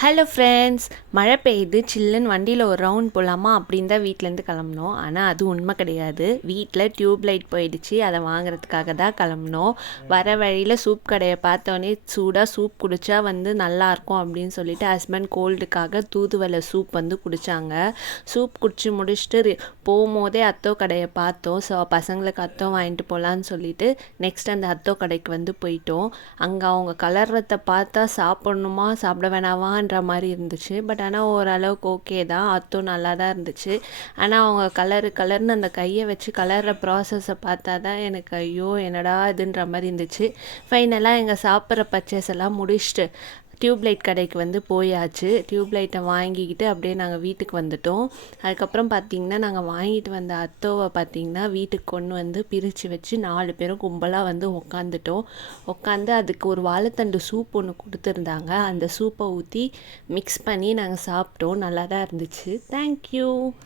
Hello friends, மழை பெய்யுது, சில்லுன்னு வண்டியில் ஒரு ரவுண்ட் போகலாமா அப்படின்னு தான் வீட்டிலேருந்து கிளம்புனோம். ஆனால் அது உண்மை கிடையாது. வீட்டில் டியூப் லைட் போயிடுச்சு, அதை வாங்குறதுக்காக தான் கிளம்புனோம். வர வழியில் சூப் கடையை பார்த்தோன்னே சூடாக சூப் குடித்தா நல்லாயிருக்கும் அப்படின்னு சொல்லிட்டு ஹஸ்பண்ட் கோல்டுக்காக தூதுவளை சூப் குடித்தாங்க. சூப் குடிச்சு முடிச்சுட்டு போகும்போதே அத்தோ கடையை பார்த்தோம். ஸோ பசங்களுக்கு அத்தோ வாங்கிட்டு போகலான்னு சொல்லிட்டு நெக்ஸ்ட் அந்த அத்தோ கடைக்கு போயிட்டோம். அங்கே அவங்க கலர்றதை பார்த்தா சாப்பிட்ணுமா சாப்பிட வேணாமான்ற மாதிரி இருந்துச்சு. பட் ஆனால் ஓரளவுக்கு ஓகே தான், அத்தோ நல்லா தான் இருந்துச்சு. ஆனால் அவங்க கலர்னு அந்த கையை வச்சு கலர்ற ப்ராசஸை பார்த்தா தான் எனக்கு ஐயோ என்னடா இதுன்ற மாதிரி இருந்துச்சு. ஃபைனலாக எங்கள் சாப்பிட்ற பர்ச்சேஸ் எல்லாம் முடிச்சுட்டு டியூப்லைட் கடைக்கு போயாச்சு. டியூப்லைட்டை வாங்கிக்கிட்டு அப்படியே நாங்கள் வீட்டுக்கு வந்துட்டோம். அதுக்கப்புறம் பார்த்திங்கன்னா நாங்கள் வாங்கிட்டு வந்த அத்தோவை பார்த்திங்கன்னா வீட்டுக்கு கொண்டு பிரித்து வச்சு 4 பேரும் கும்பலாக உட்காந்துட்டோம். உட்காந்து அதுக்கு ஒரு வாழைத்தண்டு சூப் ஒன்று கொடுத்துருந்தாங்க. அந்த சூப்பை ஊற்றி மிக்ஸ் பண்ணி நாங்கள் சாப்பிட்டோம். நல்லா தான் இருந்துச்சு. தேங்க்யூ.